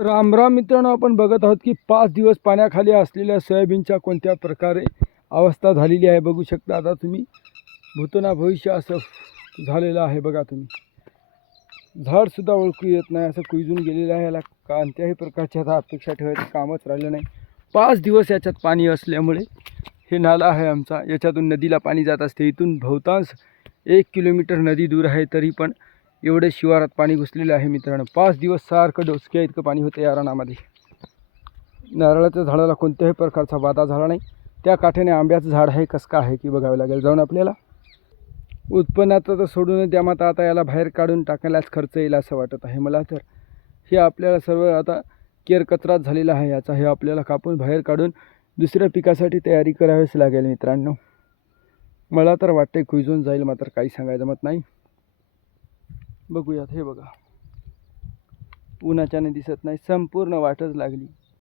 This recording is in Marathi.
राम राम मित्रांनो आपण बघत आहोत की पाच दिवस पाण्याखाली असलेल्या सोयाबीनच्या कोणत्या प्रकारे अवस्था झालेली आहे बघू शकता. आता तुम्ही भूतना भविष्य असं झालेलं आहे बघा तुम्ही. झाडसुद्धा ओळखू येत नाही असं कुजून गेलेलं आहे. याला कोणत्याही प्रकारची आता अपेक्षा ठेवायचं कामच राहिलं नाही. पाच दिवस याच्यात पाणी असल्यामुळे हे नाला आहे आमचा. याच्यातून नदीला पाणी जात असते. इथून बहुतांश एक किलोमीटर नदी दूर आहे तरी पण एवढे शिवारात पाणी घुसलेलं आहे मित्रांनो. पाच दिवस सारखं डोसक्या इतकं पाणी होतं या रानामध्ये. नारळाच्या झाडाला कोणत्याही प्रकारचा बाधा झाला नाही. त्या काठ्याने आंब्याचं झाड आहे कसं का आहे की बघावं लागेल. जाऊन आपल्याला उत्पन्नाचं तर सोडून द्या माता आता याला बाहेर काढून टाकायलाच खर्च येईल असं वाटत आहे मला तर. हे आपल्याला सर्व आता केर कचराच झालेला आहे. याचा हे आपल्याला कापून बाहेर काढून दुसऱ्या पिकासाठी तयारी करावीच लागेल मित्रांनो. मला तर वाटते कुजून जाईल मात्र काही सांगायचं जमत नाही. बघूयात. हे बघा. उन्हाच्याने दिसत नाही. संपूर्ण वाटच लागली.